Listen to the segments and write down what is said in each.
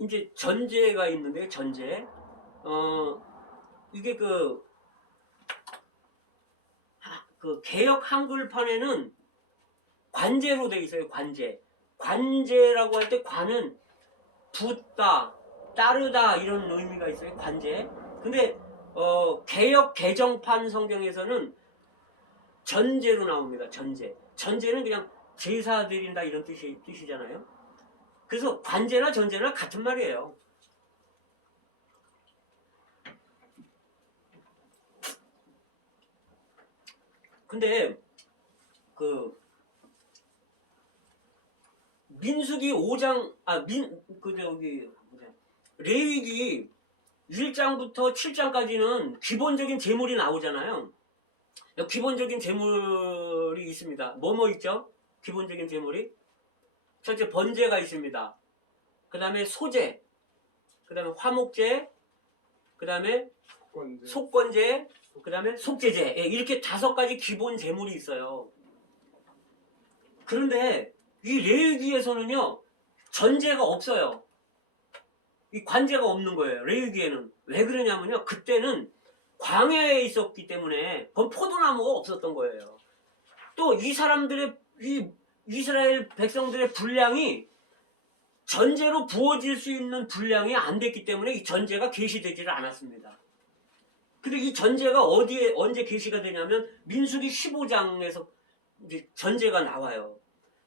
이제 전제가 있는데 전제. 이게 그 개역 한글판에는 관제로 돼 있어요. 관제. 관제라고 할 때 관은 붙다, 따르다 이런 의미가 있어요. 관제. 근데 개역 개정판 성경에서는 전제로 나옵니다. 전제. 전제는 그냥 제사 드린다 이런 뜻이잖아요. 그래서 관제나 전제나 같은 말이에요. 근데 그 민수기 5장 레위기 1장부터 7장까지는 기본적인 제물이 나오잖아요. 기본적인 제물이 있습니다. 뭐뭐 있죠? 기본적인 제물이 첫째 번제가 있습니다. 그 다음에 소제, 그 다음에 화목제, 그 다음에 속건제, 그 다음에 속제제. 이렇게 5가지 기본 제물이 있어요. 그런데 이 레위기에서는요 전제가 없어요. 이 관제가 없는 거예요. 레위기에는. 왜 그러냐면요 그때는 광야에 있었기 때문에 그건 포도나무가 없었던 거예요. 또 이 사람들의 이 이스라엘 백성들의 분량이 전제로 부어질 수 있는 분량이 안 됐기 때문에 이 전제가 계시되지를 않았습니다. 근데 이 전제가 어디에 언제 계시가 되냐면 민수기 15장에서 이제 전제가 나와요.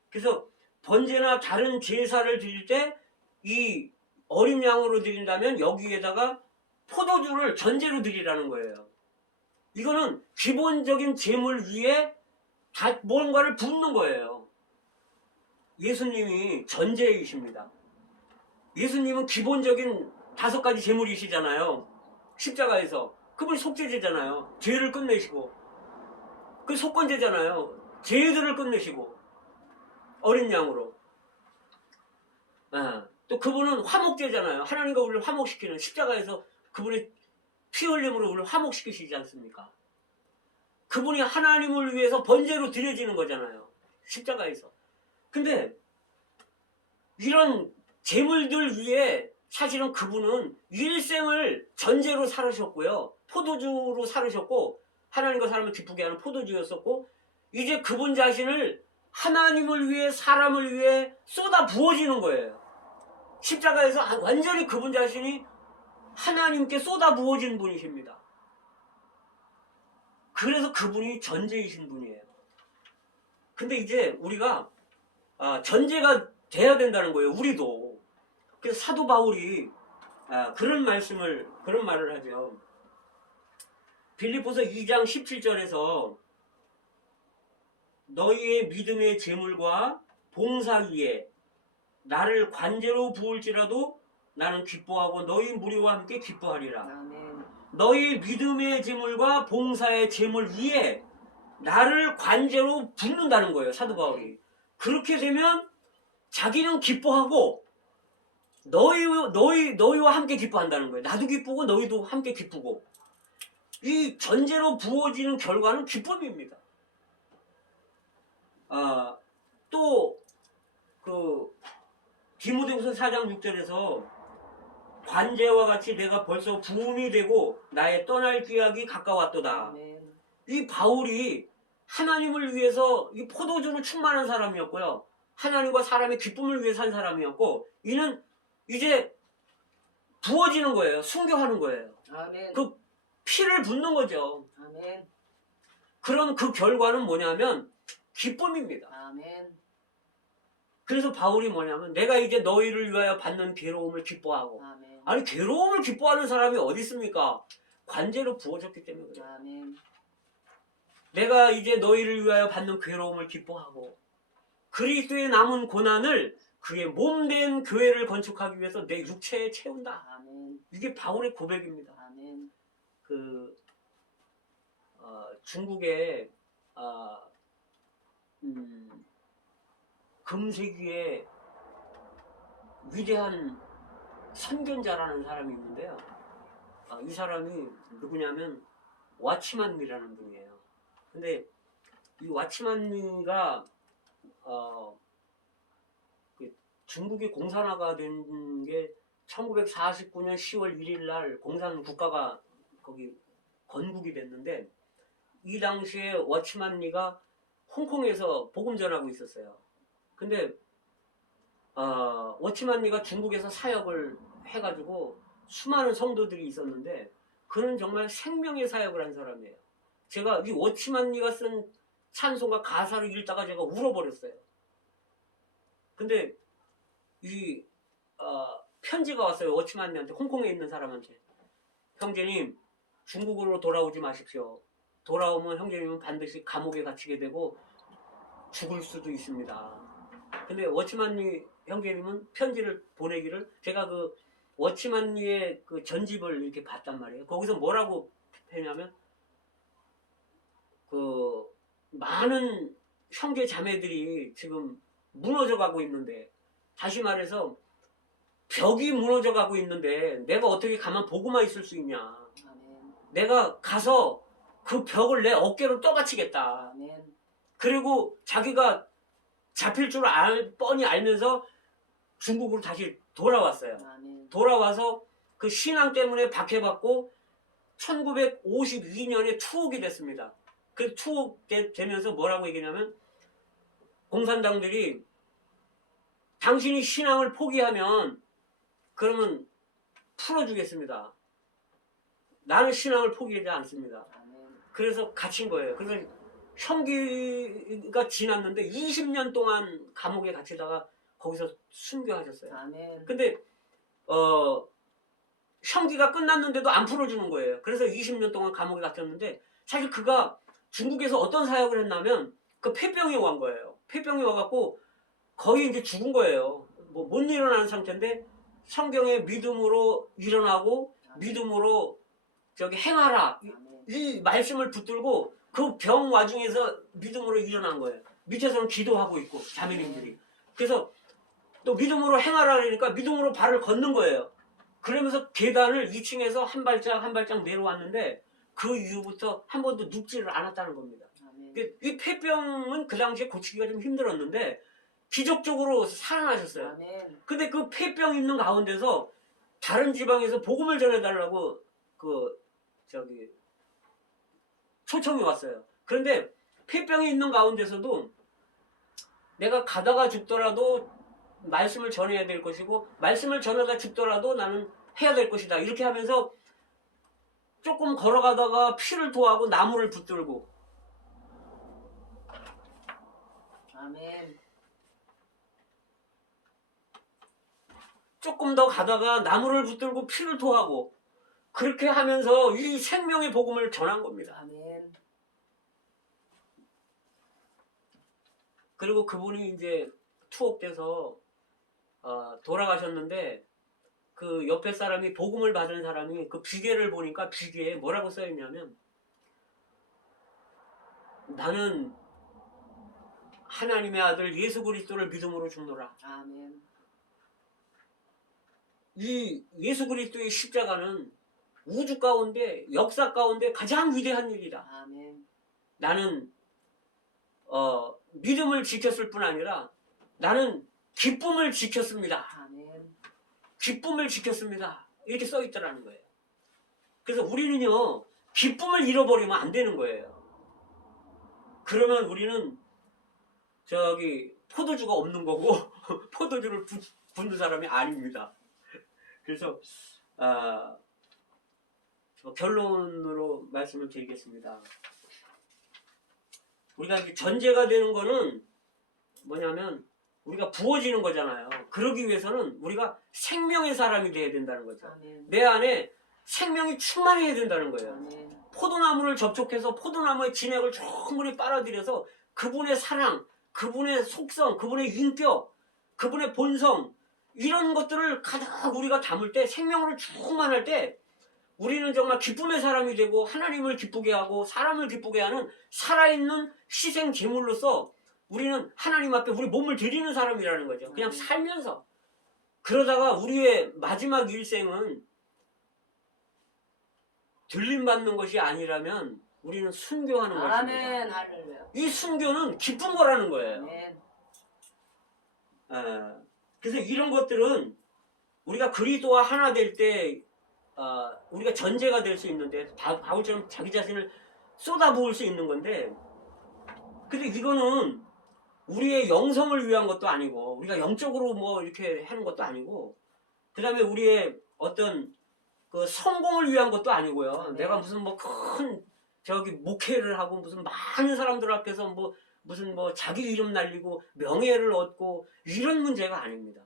그래서 번제나 다른 제사를 드릴 때 이 어린 양으로 드린다면 여기에다가 포도주를 전제로 드리라는 거예요. 이거는 기본적인 제물 위에 다 뭔가를 붓는 거예요. 예수님이 전제이십니다. 예수님은 기본적인 5가지 제물이시잖아요. 십자가에서. 그분이 속죄제잖아요. 죄를 끝내시고. 그 속건제잖아요. 죄들을 끝내시고. 어린 양으로. 또 그분은 화목제잖아요. 하나님과 우리를 화목시키는 십자가에서 그분의 피 흘림으로 우리를 화목시키시지 않습니까? 그분이 하나님을 위해서 번제로 드려지는 거잖아요. 십자가에서. 근데 이런 제물들 위에 사실은 그분은 일생을 전제로 살으셨고요. 포도주로 살으셨고 하나님과 사람을 기쁘게 하는 포도주였었고 이제 그분 자신을 하나님을 위해 사람을 위해 쏟아 부어지는 거예요. 십자가에서 완전히 그분 자신이 하나님께 쏟아 부어진 분이십니다. 그래서 그분이 전제이신 분이에요. 근데 이제 우리가 전제가 돼야 된다는 거예요. 우리도. 그래서 사도 바울이 그런 말을 하죠. 빌립보서 2장 17절에서 너희의 믿음의 제물과 봉사 위에 나를 관제로 부을지라도 나는 기뻐하고 너희 무리와 함께 기뻐하리라. 아멘. 너희 믿음의 제물과 봉사의 제물 위에 나를 관제로 붓는다는 거예요. 사도 바울이. 그렇게 되면 자기는 기뻐하고 너희와 함께 기뻐한다는 거예요. 나도 기쁘고 너희도 함께 기쁘고. 이 전제로 부어지는 결과는 기쁨입니다. 또 디모데후서 4장 6절에서 관제와 같이 내가 벌써 부음이 되고 나의 떠날 기약이 가까웠도다. 아멘. 이 바울이 하나님을 위해서 이 포도주로 충만한 사람이었고요. 하나님과 사람의 기쁨을 위해 산 사람이었고 이는 이제 부어지는 거예요. 순교하는 거예요. 아멘. 그 피를 붓는 거죠. 아멘. 그럼 그 결과는 뭐냐면 기쁨입니다. 아멘. 그래서 바울이 뭐냐면 내가 이제 너희를 위하여 받는 괴로움을 기뻐하고. 아멘. 아니 괴로움을 기뻐하는 사람이 어디 있습니까? 관제로 부어졌기 때문에 그래요. 아멘. 내가 이제 너희를 위하여 받는 괴로움을 기뻐하고 그리스도의 남은 고난을 그의 몸된 교회를 건축하기 위해서 내 육체에 채운다. 아멘. 이게 바울의 고백입니다. 아멘. 중국의 금세기의 위대한 선견자라는 사람이 있는데요. 이 사람이 누구냐면 와치만리라는 분이에요. 근데 이 와치만리가 중국의 공산화가 된 게 1949년 10월 1일 날 공산 국가가 거기 건국이 됐는데 이 당시에 워치만 리가 홍콩에서 복음 전하고 있었어요. 근데 워치만 리가 중국에서 사역을 해가지고 수많은 성도들이 있었는데 그는 정말 생명의 사역을 한 사람이에요. 제가 이 워치만 리가 쓴 찬송가 가사를 읽다가 제가 울어버렸어요. 근데 이 편지가 왔어요. 워치만 리한테, 홍콩에 있는 사람한테. 형제님, 중국으로 돌아오지 마십시오. 돌아오면 형제님은 반드시 감옥에 갇히게 되고 죽을 수도 있습니다. 근데 워치만 리 형제님은 편지를 보내기를, 제가 그 워치만 리의 그 전집을 이렇게 봤단 말이에요. 거기서 뭐라고 했냐면 그 많은 형제 자매들이 지금 무너져 가고 있는데, 다시 말해서 벽이 무너져 가고 있는데 내가 어떻게 가만 보고만 있을 수 있냐. 아멘. 내가 가서 그 벽을 내 어깨로 떠받치겠다. 아멘. 그리고 자기가 잡힐 줄 뻔히 알면서 중국으로 다시 돌아왔어요. 아멘. 돌아와서 그 신앙 때문에 박해받고 1952년에 투옥이 됐습니다. 그 투옥 되면서 뭐라고 얘기냐면 공산당들이 당신이 신앙을 포기하면 그러면 풀어주겠습니다. 나는 신앙을 포기하지 않습니다. 아멘. 그래서 갇힌 거예요. 그래서 형기가 지났는데 20년 동안 감옥에 갇히다가 거기서 순교하셨어요. 아멘. 근데 형기가 끝났는데도 안 풀어주는 거예요. 그래서 20년 동안 감옥에 갇혔는데 사실 그가 중국에서 어떤 사역을 했냐면 그 폐병이 온 거예요. 폐병이 와갖고 거의 이제 죽은 거예요. 뭐 못 일어나는 상태인데 성경의 믿음으로 일어나고 믿음으로 저기 행하라 아멘. 이 말씀을 붙들고 그 병 와중에서 믿음으로 일어난 거예요. 밑에서는 기도하고 있고 자매님들이. 그래서 또 믿음으로 행하라 그러니까 믿음으로 발을 걷는 거예요. 그러면서 계단을 2층에서 한 발짝 한 발짝 내려왔는데 그 이후부터 한 번도 눕지를 않았다는 겁니다. 아멘. 이 폐병은 그 당시에 고치기가 좀 힘들었는데 기적적으로 살아나셨어요. 아멘. 근데 그 폐병 있는 가운데서 다른 지방에서 복음을 전해달라고 초청이 왔어요. 그런데 폐병이 있는 가운데서도 내가 가다가 죽더라도 말씀을 전해야 될 것이고 말씀을 전하다 죽더라도 나는 해야 될 것이다. 이렇게 하면서 조금 걸어가다가 피를 토하고 나무를 붙들고 아멘. 조금 더 가다가 나무를 붙들고 피를 토하고 그렇게 하면서 이 생명의 복음을 전한 겁니다. 아멘. 그리고 그분이 이제 투옥돼서 돌아가셨는데 그 옆에 사람이 복음을 받은 사람이 그 비계를 보니까 비계에 뭐라고 써있냐면 나는 하나님의 아들 예수 그리스도를 믿음으로 죽노라. 아멘. 이 예수 그리스도의 십자가는 우주 가운데 역사 가운데 가장 위대한 일이다. 아멘. 나는 믿음을 지켰을 뿐 아니라 나는 기쁨을 지켰습니다. 아멘. 기쁨을 지켰습니다. 이렇게 써 있더라는 거예요. 그래서 우리는요 기쁨을 잃어버리면 안 되는 거예요. 그러면 우리는 포도주가 없는 거고 포도주를 붓는 사람이 아닙니다. 그래서 결론으로 말씀을 드리겠습니다. 우리가 이제 전제가 되는 거는 뭐냐면 우리가 부어지는 거잖아요. 그러기 위해서는 우리가 생명의 사람이 돼야 된다는 거죠. 아멘. 내 안에 생명이 충만해야 된다는 거예요. 아멘. 포도나무를 접촉해서 포도나무의 진액을 충분히 빨아들여서 그분의 사랑, 그분의 속성, 그분의 인격, 그분의 본성 이런 것들을 가득 우리가 담을 때 생명으로 충만할 때 우리는 정말 기쁨의 사람이 되고 하나님을 기쁘게 하고 사람을 기쁘게 하는 살아있는 희생 제물로서 우리는 하나님 앞에 우리 몸을 드리는 사람이라는 거죠. 그냥 살면서. 그러다가 우리의 마지막 일생은 들림받는 것이 아니라면 우리는 순교하는 것입니다. 아멘. 할렐루야. 이 순교는 기쁜 거라는 거예요. 아멘. 그래서 이런 것들은 우리가 그리스도와 하나 될 때 우리가 전제가 될 수 있는데 바울처럼 자기 자신을 쏟아부을 수 있는 건데, 근데 이거는 우리의 영성을 위한 것도 아니고 우리가 영적으로 뭐 이렇게 하는 것도 아니고, 그 다음에 우리의 어떤 그 성공을 위한 것도 아니고요. 네. 내가 무슨 뭐 큰 저기 목회를 하고 무슨 많은 사람들 앞에서 뭐 무슨 뭐 자기 이름 날리고 명예를 얻고 이런 문제가 아닙니다.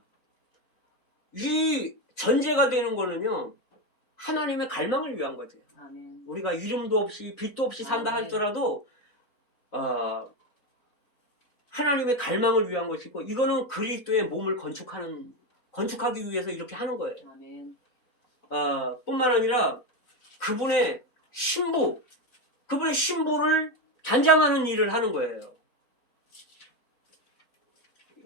이 전제가 되는 거는요, 하나님의 갈망을 위한 거죠. 아멘. 우리가 이름도 없이 빛도 없이 산다 아멘. 할지라도 하나님의 갈망을 위한 것이고, 이거는 그리스도의 몸을 건축하기 위해서 이렇게 하는 거예요. 아멘. 뿐만 아니라 그분의 신부를 단장하는 일을 하는 거예요.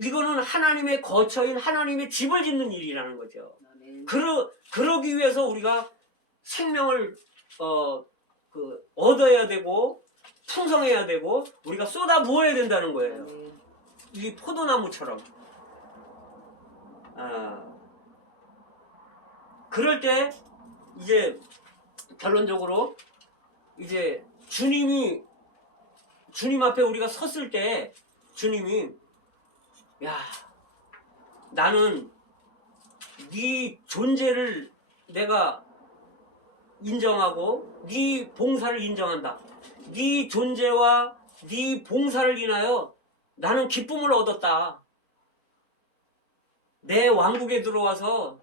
이거는 하나님의 거처인 하나님의 집을 짓는 일이라는 거죠. 아멘. 그러기 위해서 우리가 생명을 얻어야 되고 풍성해야 되고 우리가 쏟아 부어야 된다는 거예요. 아멘. 이 포도나무처럼. 그럴 때 이제 결론적으로 이제 주님 앞에 우리가 섰을 때 주님이, 야, 나는 네 존재를 내가 인정하고 네 봉사를 인정한다. 네 존재와 네 봉사를 인하여 나는 기쁨을 얻었다. 내 왕국에 들어와서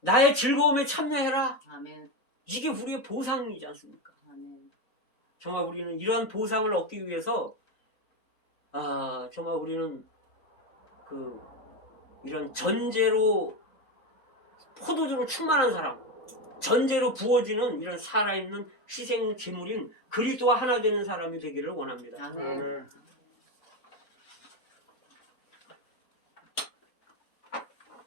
나의 즐거움에 참여해라. 아멘. 이게 우리의 보상이지 않습니까? 아멘. 정말 우리는 이러한 보상을 얻기 위해서 정말 우리는 이런 전제로 포도주로 충만한 사람, 전제로 부어지는 이런 살아있는 희생 제물인 그리스도와 하나 되는 사람이 되기를 원합니다. 아멘.